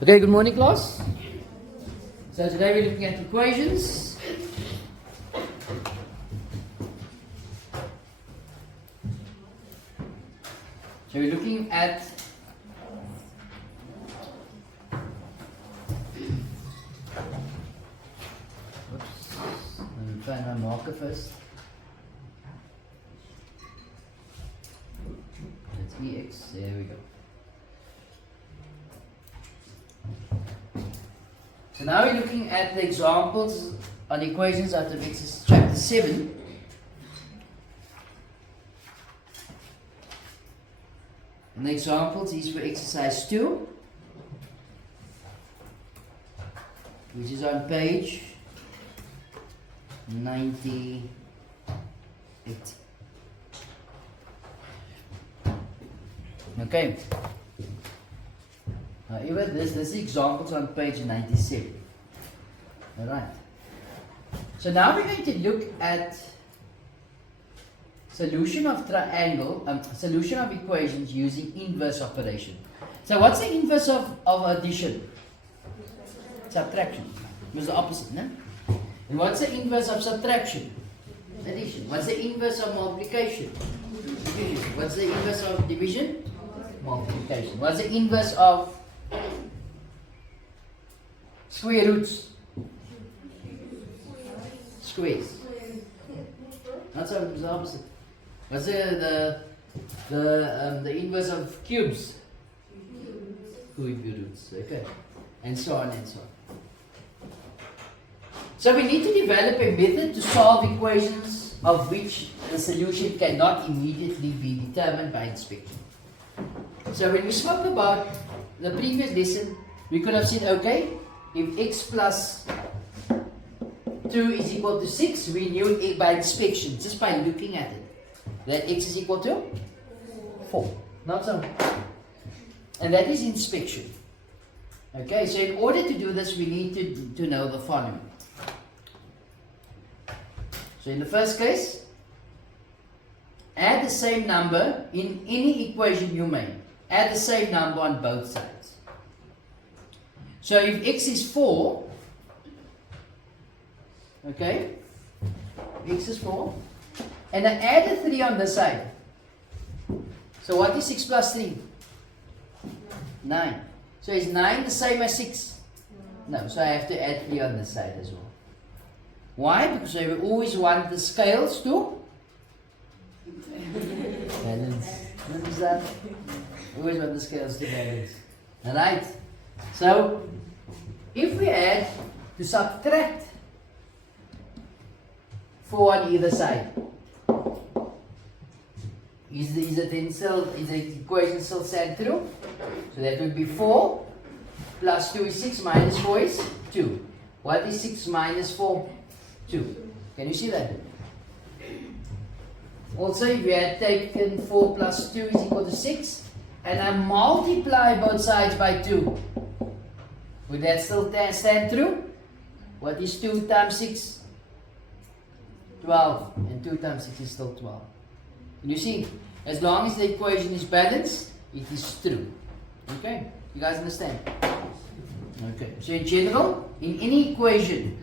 Okay, good morning class. So today we're looking at equations. So we're looking at let me find my marker first. That's EX, there we go. So now we're looking at the examples on equations out of exercise chapter 7. And the examples is for exercise 2, which is on page 98. Okay. However, this examples on page 97. Alright. So now we're going to look at solution of solution of equations using inverse operation. So what's the inverse of addition? Subtraction. It was the opposite, no? And what's the inverse of subtraction? Addition. What's the inverse of multiplication? Division. What's the inverse of division? Multiplication. What's the inverse of square roots? Squares. That's the opposite. What's the inverse of cubes? Cube roots. Okay. And so on and so on. So we need to develop a method to solve equations of which the solution cannot immediately be determined by inspection. So when we spoke about the previous lesson, we could have said, okay, if x plus 2 is equal to 6, we knew it by inspection, just by looking at it, that x is equal to 4. Not so. And that is inspection. Okay, so in order to do this, we need to know the following. So in the first case, add the same number in any equation you make. Add the same number on both sides. So if x is 4, okay, x is 4, and I add a 3 on this side. So what is 6 plus 3? 9. So is 9 the same as 6? No, so I have to add 3 on this side as well. Why? Because we always want the scales to balance. What is that? Always want the scales to balance. Alright? So, if we add to subtract 4 on either side, is the equation still stand true? So that would be 4 plus 2 is 6 minus 4 is 2. What is 6 minus 4? 2. Can you see that? Also, if we had taken 4 plus 2 is equal to 6, and I multiply both sides by 2, would that still stand true? What is 2 times 6? 12. And 2 times 6 is still 12. And you see, as long as the equation is balanced, it is true. Okay? You guys understand? Okay. So in general, in any equation,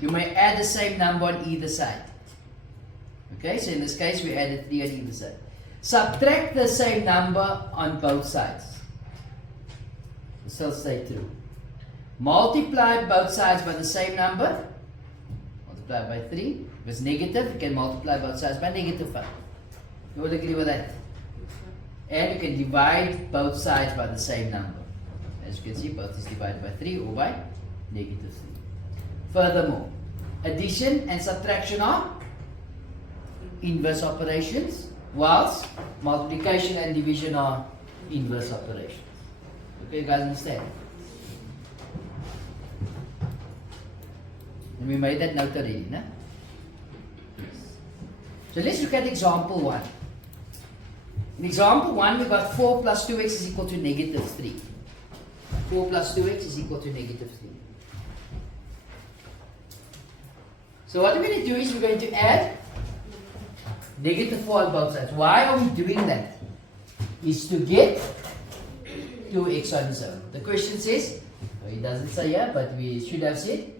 you may add the same number on either side. Okay? So in this case, we added 3 on either side. Subtract the same number on both sides. It still stay true. Multiply both sides by the same number. Multiply by 3. If it's negative, you can multiply both sides by negative 5. You will agree with that? And you can divide both sides by the same number. As you can see, both is divided by 3 or by negative 3. Furthermore, addition and subtraction are inverse operations, whilst multiplication and division are inverse operations. Okay, you guys understand? And we made that note already, no? So let's look at example 1. In example 1, we got 4 plus 2x is equal to negative 3. 4 plus 2x is equal to negative 3. So what we're going to do is we're going to add negative 4 on both sides. Why are we doing that? Is to get get 2x on its own? The question says, well, it doesn't say here, but we should have said,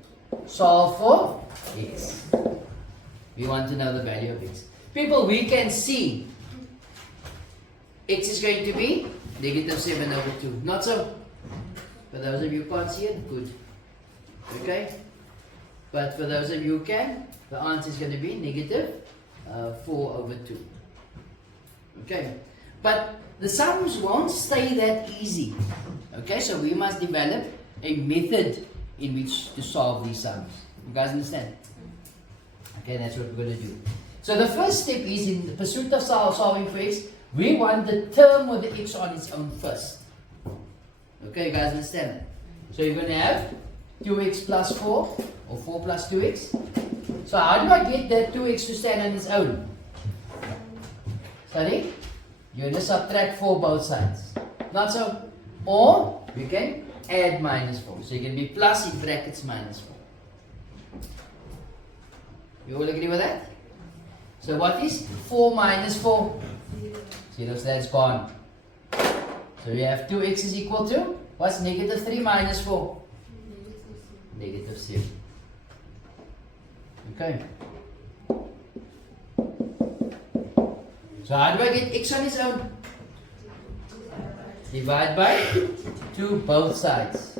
solve for x. We want to know the value of x. People, we can see x is going to be negative 7 over 2. Not so. For those of you who can't see it, good. Okay? But for those of you who can, the answer is going to be negative 4 over 2. Okay? But the sums won't stay that easy. Okay? So we must develop a method in which to solve these sums. You guys understand? Okay, that's what we're going to do. So the first step is, in the pursuit of solving for x, we want the term with the x on its own first. Okay, you guys understand that? So you're going to have 2x plus 4, or 4 plus 2x. So how do I get that 2x to stand on its own? Sorry? You're going to subtract 4 both sides. Not so. Or you can add minus 4. So you can be plus in brackets minus 4. You all agree with that? So what is 4 minus 4? 0, so that's gone. So we have 2x is equal to, what's negative 3 minus 4? Negative 7. Okay. So how do I get x on its own? Divide by 2 both sides.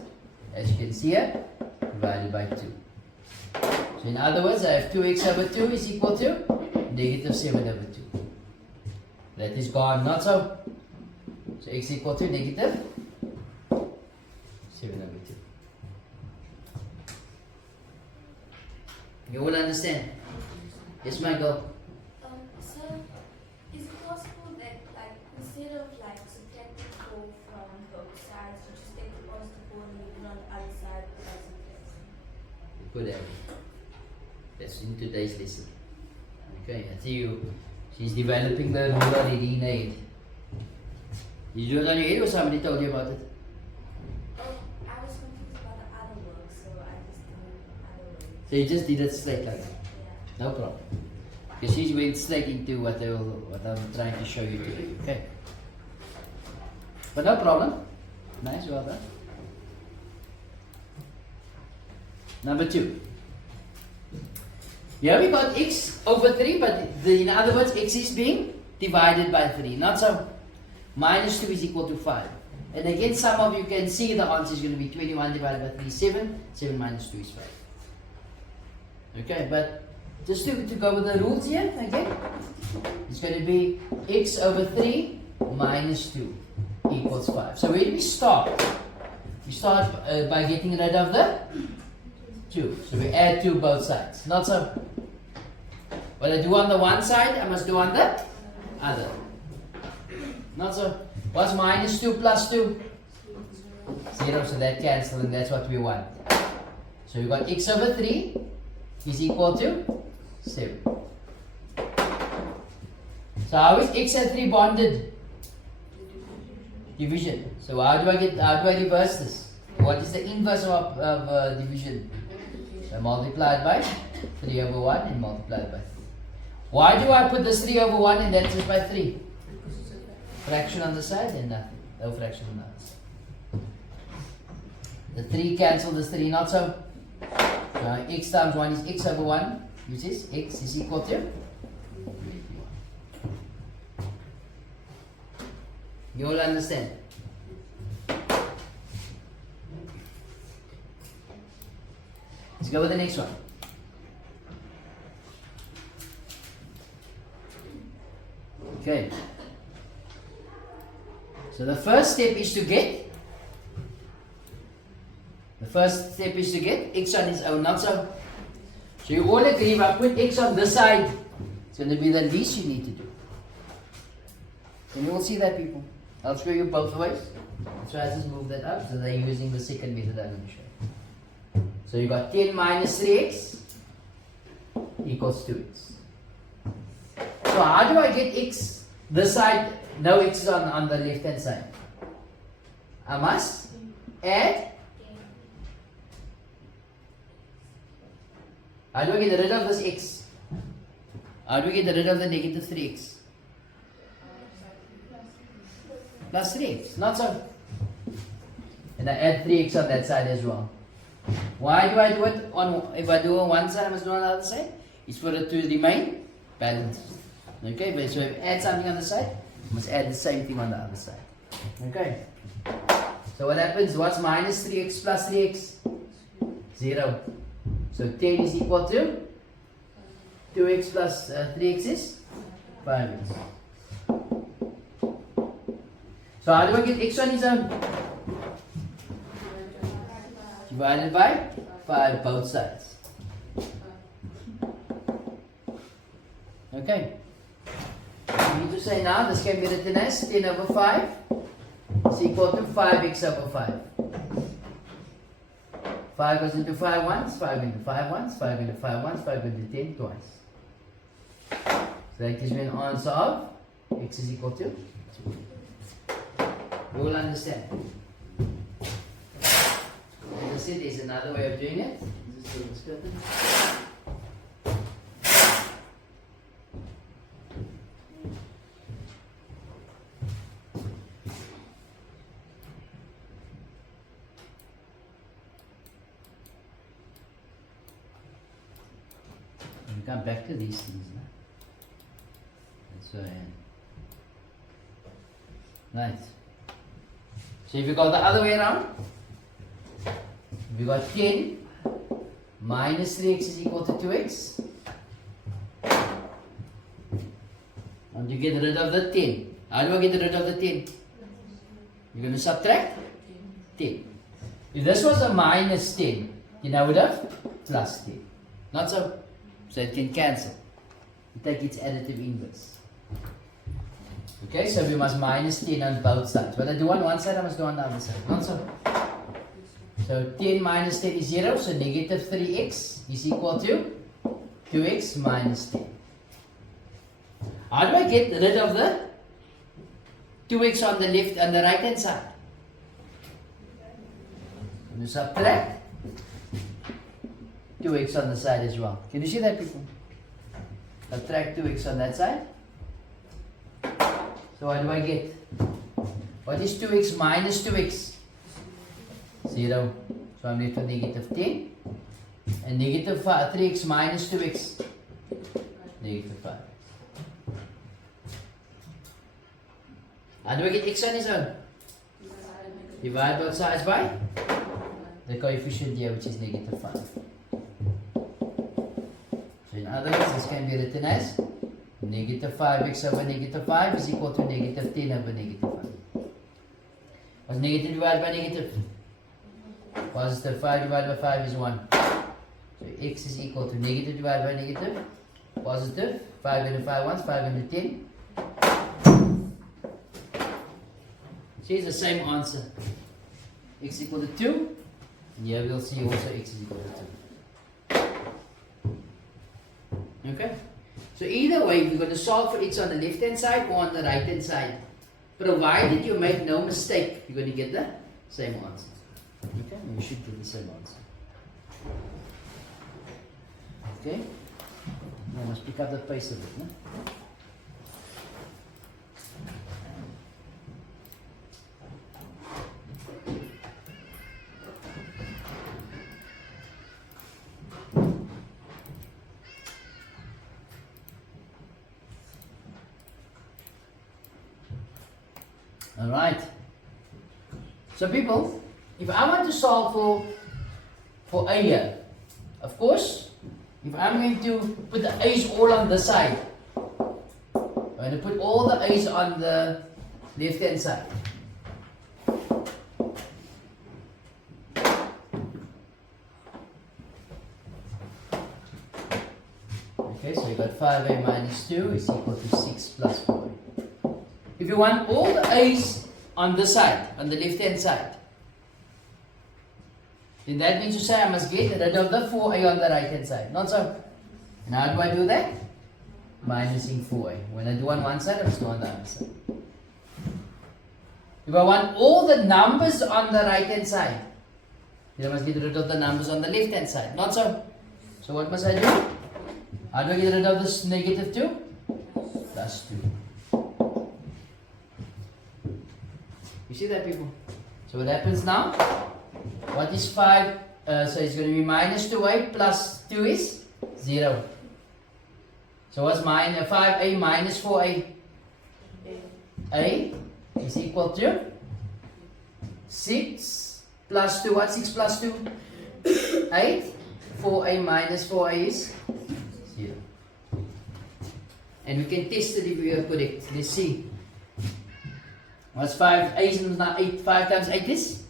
As you can see here, divided by 2. So in other words, I have 2x over 2 is equal to negative 7 over 2. That is gone, not so. So x equal to negative 7 over 2. You all understand? Yes, Michael? So, is it possible that, like, instead of like subtracting 4 from both sides, you just take the positive 4 and leave it on the other side without subtracting? You could have. That's in today's lesson. Okay, I see you. She's developing the rule already in her head. Did you do it on your head or somebody told you about it? Oh, I was confused about the other work, so I just did it the other way. So you just did it straight like that? Yeah. No problem. Because she went straight into what I'm trying to show you today. Okay. But no problem. Nice, well done. Number 2. Here we got x over 3, but in other words, x is being divided by 3. Not so. Minus 2 is equal to 5. And again, some of you can see the answer is going to be 21 divided by 3 is 7. 7 minus 2 is 5. Okay, but just to go with the rules here again, it's going to be x over 3 minus 2 equals 5. So where do we start? We start by getting rid of the 2. So we add 2 both sides. Not so. What I do on the one side, I must do on the other. Not so. What's minus 2 plus 2? 0. So that cancels, and that's what we want. So we got x over 3 is equal to 7. So how is x and 3 bonded? Division. So how do I reverse this? What is the inverse of division? So multiplied by 3 over 1 and multiplied by 3. Why do I put this 3 over 1 and that's just by 3? Fraction on the side and nothing. No fraction on the other side. The 3 cancel this 3, not so. So x times 1 is x over 1, which is x is equal to 21. You all understand? Let's go with the next one. Okay. So the first step is to get x on its own, not so. So you all agree, if I put x on this side, it's going to be the least you need to do. Can you all see that, people? I'll show you both ways. So I just move that up, so they're using the second method I'm going to show. So you got 10 minus 3x equals 2x. So how do I get x? This side, no x is on the left hand side. I must add. How do I get rid of this x? How do we get rid of the negative 3x? Plus 3x, not so. I add 3x on that side as well. Why do I do it if I do on one side, I must do on the other side? It's for it to remain balanced. Okay, but so if I add something on the side, I must add the same thing on the other side. Okay. So what happens? What's minus 3x plus 3x? 0. So 10 is equal to 2x plus 3x is 5x. So how do I get x on its own? Divided by 5 both sides. Okay. We need to say now this can be written as 10 over 5 is equal to 5x over 5. 5 goes into 5 once, 5 into 5 once, 5 into 5 once, 5 into 10 twice. So that gives me an answer of x is equal to 2. You will understand. As I said, there's another way of doing it. This is the curtain. We come back to these things now. That's why right. So if you go the other way around, we got 10 minus 3x is equal to 2x. And you get rid of the 10. How do I get rid of the 10? You're going to subtract 10. If this was a minus 10, then I would have plus 10. Not so. So it can cancel. You take its additive inverse. Okay, so we must minus 10 on both sides. What I do on one side, I must do on the other side. Not so. So 10 minus 10 is 0, so negative 3x is equal to 2x minus 10. How do I get rid of the 2x on the left and the right hand side? I'm going to subtract 2x on the side as well. Can you see that, people? Subtract 2x on that side. So what do I get? What is 2x minus 2x? 0. So I'm left with negative 10. And negative 3x minus 2x? Negative 5. How do I get x on its own? Divide both sides by the coefficient here, which is negative 5. So in other words, this can be written as negative 5x over negative 5 is equal to negative 10 over negative 5. What's negative divided by negative? Positive 5 divided by 5 is 1. So x is equal to negative divided by negative. Positive 5 into 5 once, 5 into 10. So here's the same answer. X equal to 2. And here we'll see also x is equal to 2. Okay? So either way, you're going to solve for x on the left hand side or on the right hand side. Provided you make no mistake, you're going to get the same answer. Okay? You should get the same answer. Okay? Now let's pick up the pace a bit. No? Alright. So people, if I want to solve for a here, of course, if I'm going to put the a's all on this side, I'm going to put all the a's on the left hand side. Okay, so you got 5a minus 2 is equal to 6 plus 4a. If you want all the a's on this side, on the left hand side, then that means you say I must get rid of the 4a on the right hand side. Not so. And how do I do that? Minusing 4a. When I do on one side, I must do on the other side. If I want all the numbers on the right hand side, then I must get rid of the numbers on the left hand side. Not so. So what must I do? How do I get rid of this negative 2? Plus 2. You see that, people? So what happens now? What is 5? So it's going to be minus 2a plus 2 is 0. So what's 5a minus 4a? A is equal to 6 plus 2. What's 6 plus 2? 8. 4a minus 4a is 0. And we can test it if we are correct. Let's see. What's 5? A is now 8. 5 times 8 is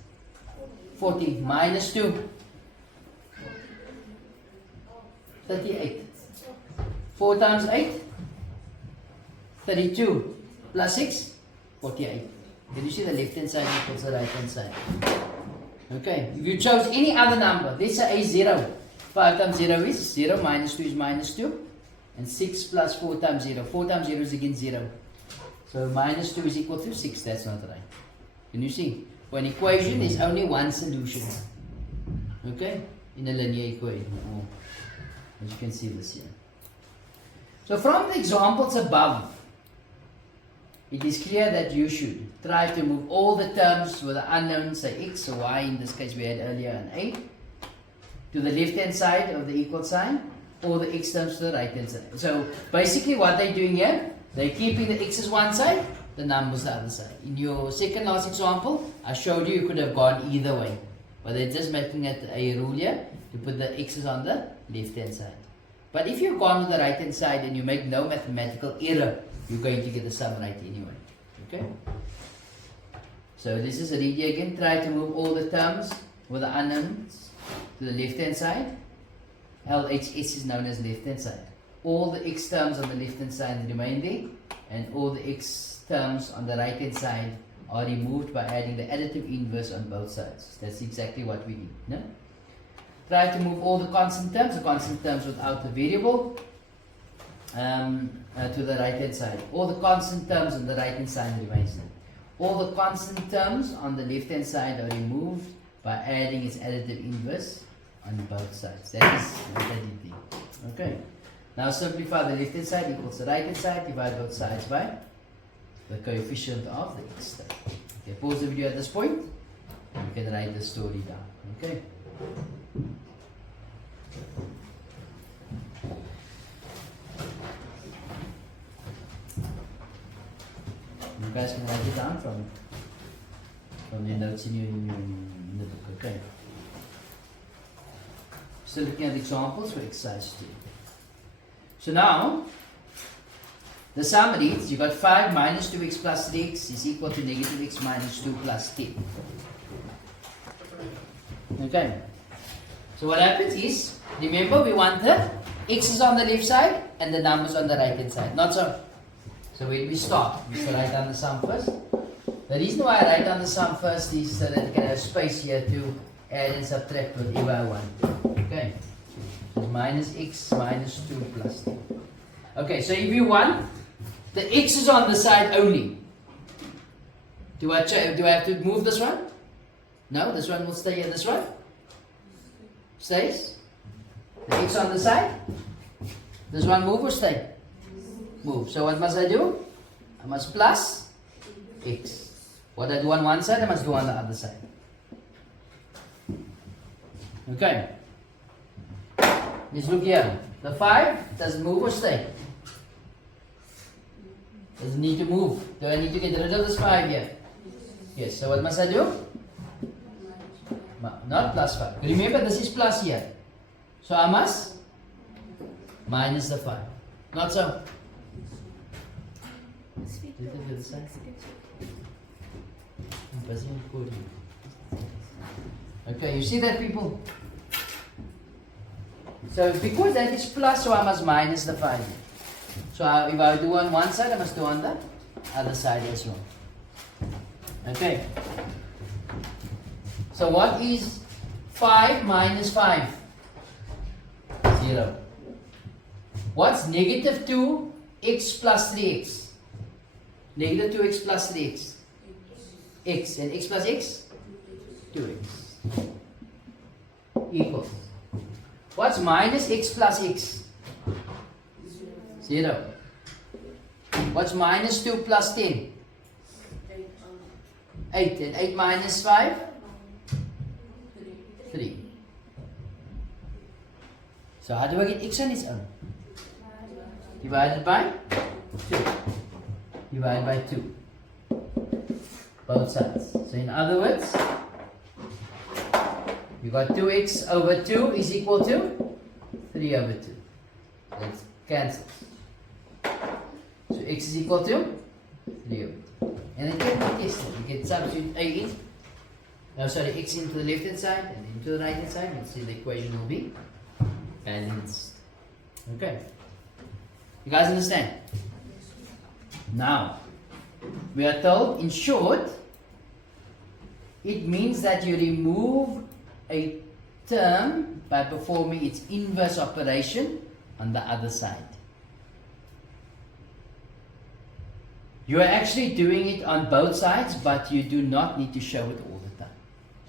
40. Minus 2. 38. 4 times 8? 32. Plus 6? 48. Can you see the left hand side equals the right hand side? Okay. If you chose any other number, let's say a 0. 5 times 0 is 0. Minus 2 is minus 2. And 6 plus 4 times 0. 4 times 0 is again 0. So minus 2 is equal to 6. That's not right. Can you see? For an equation, there's only one solution. Okay? In a linear equation. Oh, as you can see this here. So from the examples above, it is clear that you should try to move all the terms with the unknown, say x or y, in this case we had earlier an a, to the left hand side of the equal sign, or the x terms to the right hand side. So basically what they're doing here, they're keeping the x's one side, the numbers the other side. In your second last example, I showed you could have gone either way. But they're just making it a rule here to put the x's on the left hand side. But if you've gone on the right hand side and you make no mathematical error, you're going to get the sum right anyway. Okay? So this is a read here again. Try to move all the terms with the unknowns to the left hand side. LHS is known as left hand side. All the x terms on the left hand side remain there, and all the x terms on the right hand side are removed by adding the additive inverse on both sides. That's exactly what we did. No? Try to move all the constant terms without the variable, to the right hand side. All the constant terms on the right hand side remains there. All the constant terms on the left hand side are removed by adding its additive inverse on both sides. That is what I did there. Okay. Now simplify the left hand side equals the right hand side, divide both sides by the coefficient of the x term. Okay, pause the video at this point, and you can write the story down. Okay. You guys can write it down from the notes in the book. Okay. Still looking at examples for exercise 2. So now, the sum reads, you got 5 minus 2x plus 3x is equal to negative x minus 2 plus 10. Okay. So what happens is, remember we want the x's on the left side and the numbers on the right hand side. Not so. So when we start, we shall write down the sum first. The reason why I write down the sum first is so that I can have space here to add and subtract whatever I want. Okay. So minus x minus 2 plus 10. Okay, so if you want the x is on the side only, do I have to move this one? No, this one will stay here. This one stays. The x on the side. This one move or stay? Move. So what must I do? I must plus x. What I do on one side, I must do on the other side. Okay. Let's look here. The 5 doesn't move or stay? Doesn't need to move. Do I need to get rid of this 5 here? Yes. So what must I do? Not plus 5. Remember, this is plus here. So I must minus the 5. Not so. Okay, you see that, people? So because that is plus, so I must minus the 5. So if I do on one side, I must do on the other side as well. Okay. So what is 5 minus 5? 0. What's negative 2x plus 3x? Negative 2x plus 3x. X. And x plus x? 2x. Equals. What's minus x plus x? 0. What's minus 2 plus 10? 8. And 8 minus 5? 3. So how do I get x on its own? Divided by 2. Divided by 2. Both sides. So in other words, you got 2x over 2 is equal to 3 over 2. That cancels. So x is equal to 3 over 2. And it can be tested. You can substitute a in. No, sorry, x into the left hand side and into the right hand side. And see the equation will be balanced. Okay. You guys understand? Now, we are told, in short, it means that you remove a term by performing its inverse operation on the other side. You are actually doing it on both sides, but you do not need to show it all the time.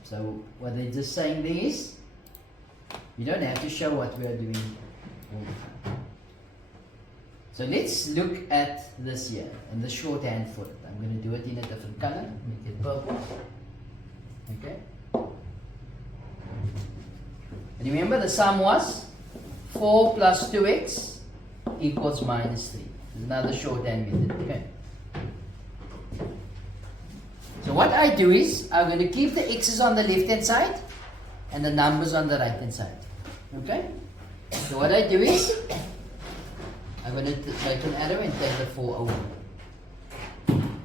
So what they're just saying there is, you don't have to show what we are doing all the time. So let's look at this here, and the shorthand for it. I'm going to do it in a different color, make it purple. Okay? And remember the sum was 4 plus 2x equals minus 3. Another shorthand method. Okay? So what I do is, I'm going to keep the x's on the left hand side and the numbers on the right hand side. Okay? So what I do is, I'm going to make an arrow and take the 4 over.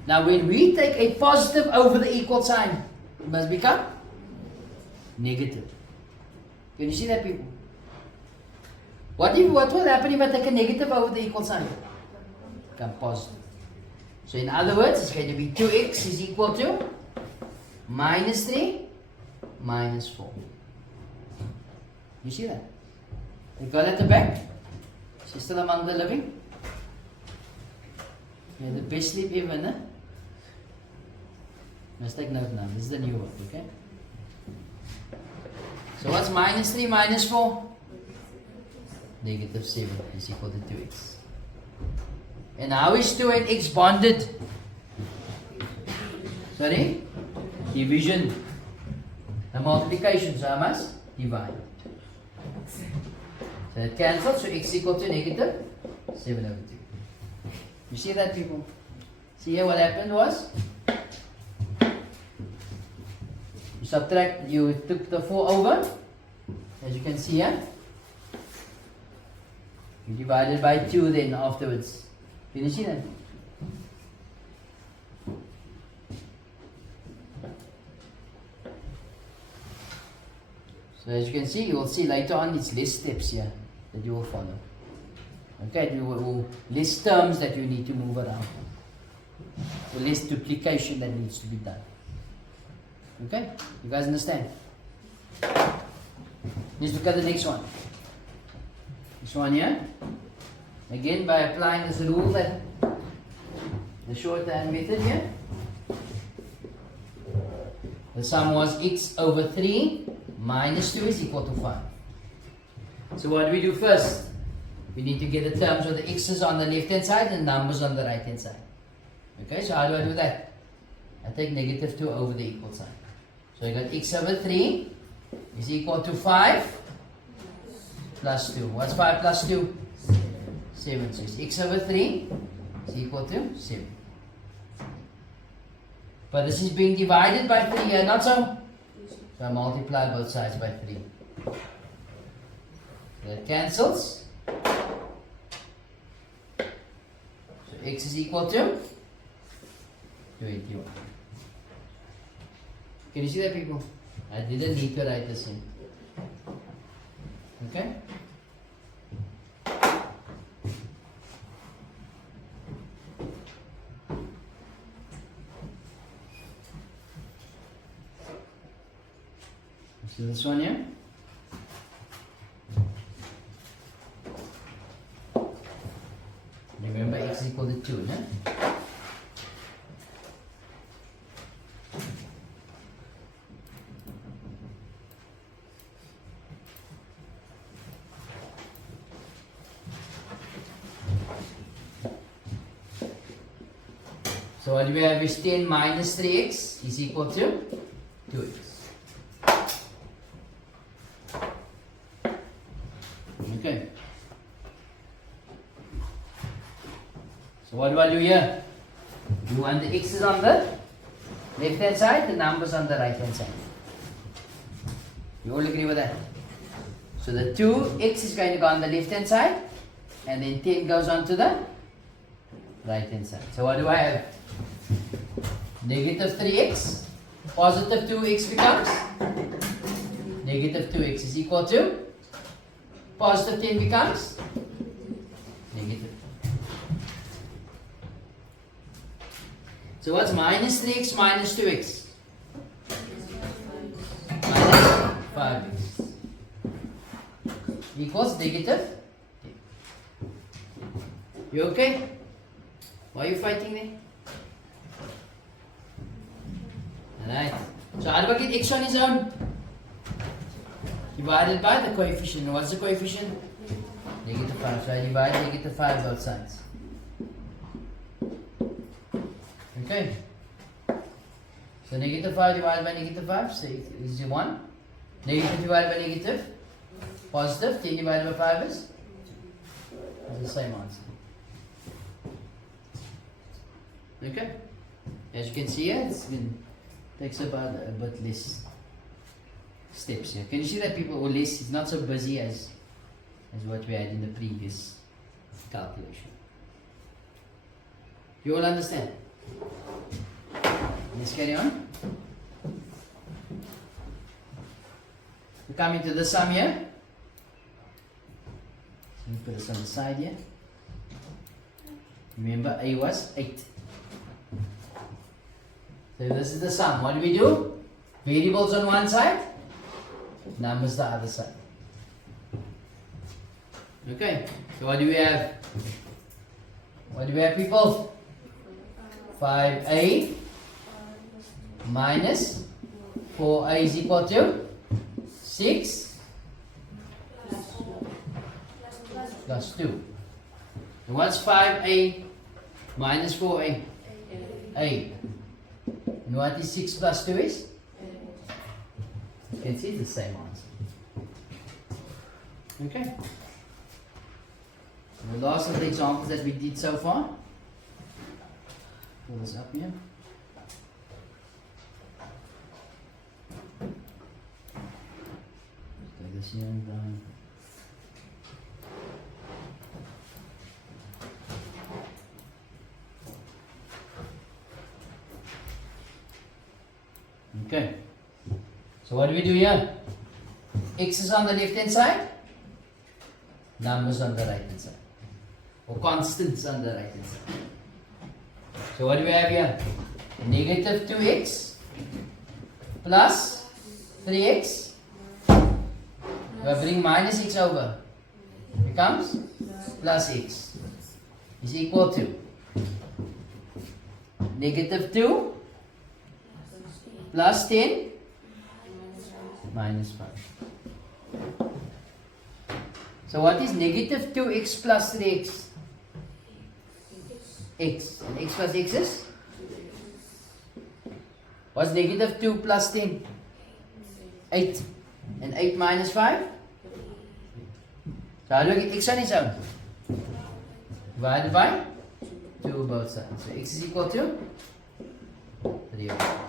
Now when we take a positive over the equal sign, it must become negative. Can you see that, people? What will happen if I take a negative over the equal sign? Become positive. So in other words, it's going to be 2x is equal to minus 3 minus 4. You see that? The girl at the back, she's still among the living. Yeah, the best sleep ever, no? Let's take note now. This is the new one, okay? So what's minus 3 minus 4? Negative 7 is equal to 2x. And how is 2 and x bonded? Sorry? Division. The multiplication, so I must divide. So it cancels, so x equal to negative 7 over 2. You see that, people? See here what happened was? You subtract, you took the 4 over, as you can see here. You divided by 2 then afterwards. Can you see that? So as you can see, you will see later on it's less steps here that you will follow. Okay, you will less terms that you need to move around. So less duplication that needs to be done. Okay, you guys understand? Let's look at the next one. This one here. Again, by applying this rule that the shorthand method here. The sum was x over 3 minus 2 is equal to 5. So what do we do first? We need to get the terms of the x's on the left hand side and numbers on the right hand side. Okay, so how do I do that? I take negative 2 over the equal sign. So I got x over 3 is equal to 5 plus 2. What's 5 plus 2? 7. So it's x over 3 is equal to 7. But this is being divided by 3 here, not so? So I multiply both sides by 3. So that cancels. So x is equal to 21. Can you see that, people? I didn't need to write this in. Okay? See this one here? Remember x is equal to 2, no? So what we have is 10 minus 3x is equal to 2x. Okay. So what do I do here? You want the x's on the left hand side, the numbers on the right hand side. You all agree with that? So the 2x is going to go on the left hand side, and then 10 goes on to the right hand side. So what do I have? Negative 3x, positive 2x becomes negative 2x is equal to positive 10 becomes negative. So what's minus 3x minus 2x? Minus 5x equals negative 10. You okay? Why are you fighting there? Alright. So how do I get x on its own? Divided by the coefficient. What's the coefficient? Negative 5. So I divide negative 5 both sides. Okay. So negative 5 divided by negative 5, so is 1. Negative divided by negative. Positive. 10 divided by 5 is the same answer. Okay. As you can see here, takes about a bit less steps here. Can you see that people or less? It's not so busy as what we had in the previous calculation. You all understand? Let's carry on. We come into the sum here. Let me put this on the side here. Remember, A was 8. So this is the sum. What do we do? Variables on one side, numbers the other side. Okay. So what do we have? What do we have, people? 5a minus 4a is equal to 6 plus 2. And what's 5a minus 4a? 8. And what is 6 plus 2 is? You can see it's the same answer. Okay. And the last of the examples that we did so far. Pull this up here. Take this here and down. Okay. So what do we do here? X is on the left hand side, numbers on the right hand side, or constants on the right hand side. So what do we have here? Negative 2x plus 3x. We bring minus x over. Becomes plus x is equal to negative 2 plus 10 minus 5. So what is negative 2x plus 3x? X. And x plus x is? What's negative 2 plus 10? 8. And 8 minus 5? So how do I get x on its own? Divided by 2 both sides. So x is equal to 3 over 5.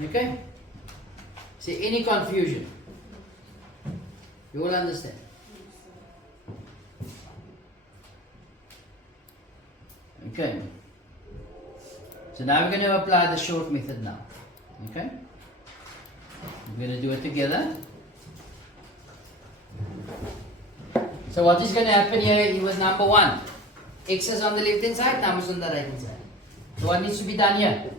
Okay? See any confusion? You all understand? Okay. So now we're going to apply the short method now. Okay? We're going to do it together. So what is going to happen here with number 1? X is on the left hand side, numbers on the right hand side. So what needs to be done here?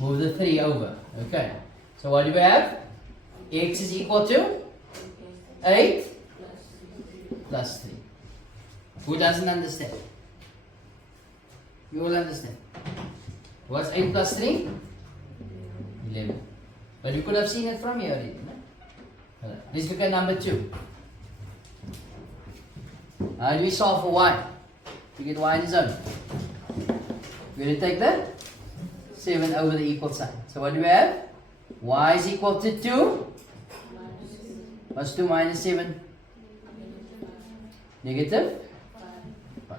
Move the 3 over. Okay. So what do we have? X is equal to 8 plus 3. Who doesn't understand? You all understand. What's 8 plus 3? 11. But you could have seen it from here already. No? Let's look at number 2. How do we solve for y? To get y in its own. We're going to take the 7 over the equal sign. So what do we have? Y is equal to 2. What's 2 minus 7? Negative 5.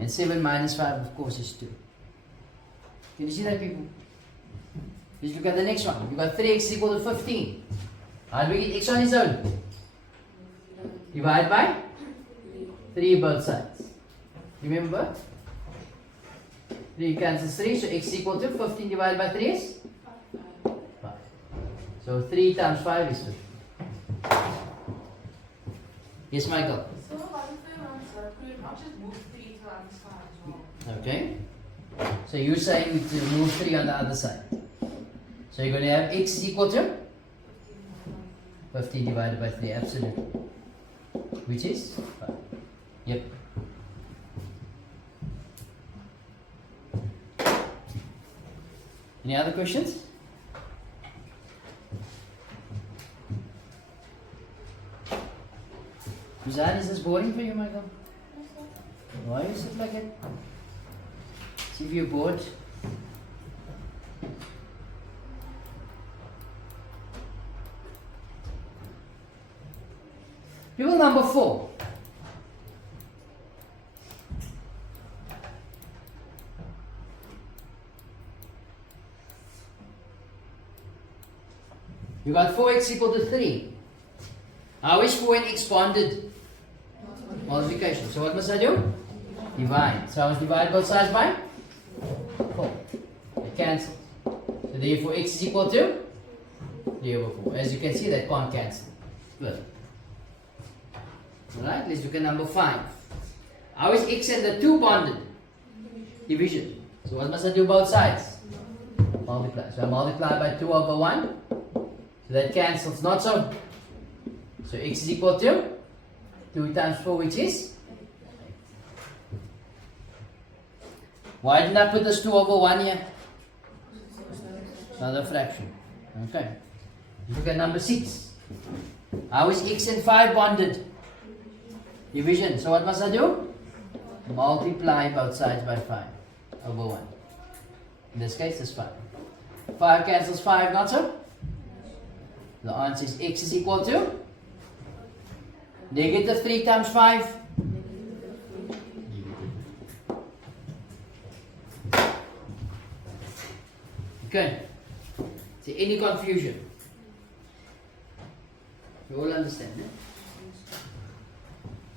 And 7 minus 5, of course, is 2. Can you see that, people? Let's look at the next one. We've got 3x is equal to 15. How do we get x on its own? Divide by 3 both sides. Remember? 3 cancels 3, so x is equal to 15 divided by 3 is 5. So 3 times 5 is 15. Yes, Michael? So what if we want to could it not just move 3 to the other side as well? Okay. So you're saying to move 3 on the other side. So you're going to have x is equal to 15 divided by 3, absolutely. Which is 5. Yep. Any other questions? Suzanne, is this boring for you, Michael? Why is it like it? See if you're bored. People number 4. You got 4x equal to 3. How is 4 and x bonded? Multiplication. So what must I do? Divide. So I must divide both sides by 4. It cancels. So therefore x is equal to 3 over 4. As you can see, that can't cancel. Good. Alright, let's look at number 5. How is x and the 2 bonded? Division. So what must I do both sides? Multiply. So I multiply by 2 over 1. So that cancels, not so. So x is equal to 2 times 4, which is 8. Why didn't I put this 2 over 1 here? Another fraction. Okay. Look at number 6. How is x and 5 bonded? Division. So what must I do? Multiply both sides by 5 over 1. In this case, it's 5. 5 cancels 5, not so? The answer is x is equal to negative 3 times 5. Okay. Is there any confusion? You all understand, eh?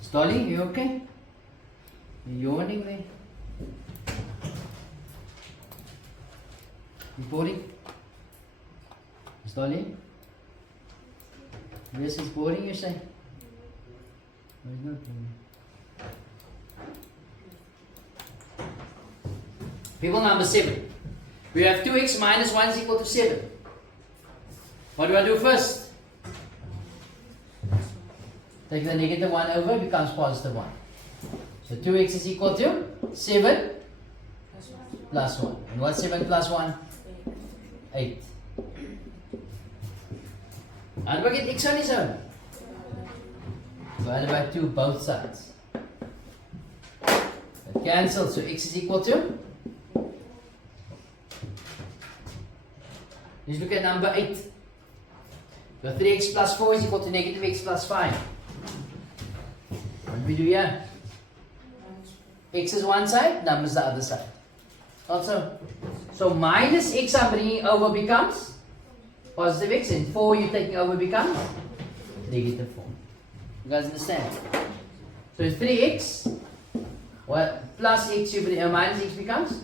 Stolly, you okay? You yawning there? You boring? Stolly? This is boring, you say? No, it's not boring. People number 7. We have 2x minus 1 is equal to 7. What do I do first? Take the negative 1 over, becomes positive 1. So 2x is equal to 7 plus 1. And what's 7 plus 1? 8. How do I get x on its own? Divided by 2 both sides. That cancels, so x is equal to? Let's look at number 8. So 3x plus 4 is equal to negative x plus 5. What do we do here? X is one side, numbers the other side. Also, so minus x I'm bringing over becomes positive x, and 4 you're taking over becomes negative 4. You guys understand? So 3x, what plus x you bring, minus x becomes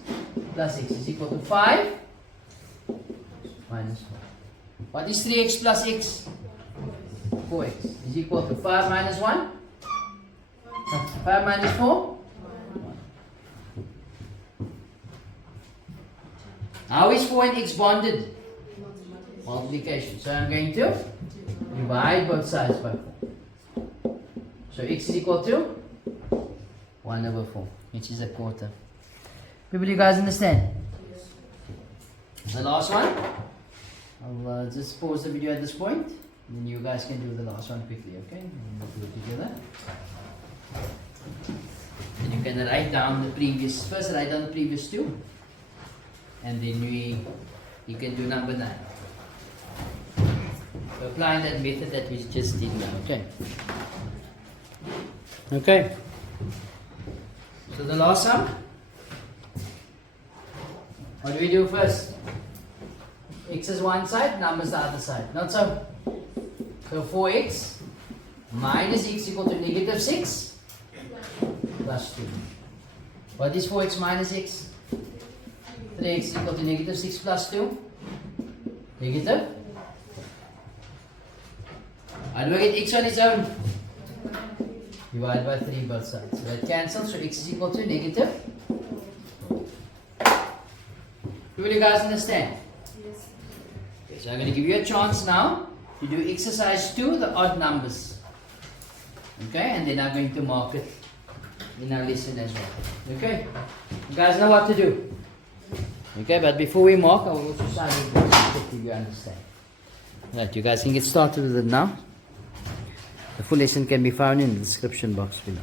plus x is equal to 5 minus 4. What is 3x plus x? 4x is equal to 5 minus 1? 5 minus 4? 1. How is 4 and x bonded? Multiplication. So I'm going to divide both sides by 4. So x is equal to 1 over 4, which is a quarter. People, you guys understand? The last one. I'll just pause the video at this point, and then you guys can do the last one quickly, okay? And we'll do it together. And you can write down the previous, first write down the previous two. And then you can do number 9. So applying that method that we just did now, okay? Okay. So the last sum. What do we do first? X is one side, numbers the other side. Not so. So 4x minus x equal to negative 6 plus 2. What is 4x minus x? 3x equal to negative 6 plus 2? Negative? How do I get x on its own? Divide by 3 both sides. So that cancels, so x is equal to negative. Do you guys understand? Yes. Okay, so I'm going to give you a chance now to do exercise 2, the odd numbers. Okay, and then I'm going to mark it in our lesson as well. Okay, you guys know what to do. Okay, but before we mark, I will also sign it if you understand. Right, you guys can get started with it now. The full lesson can be found in the description box below.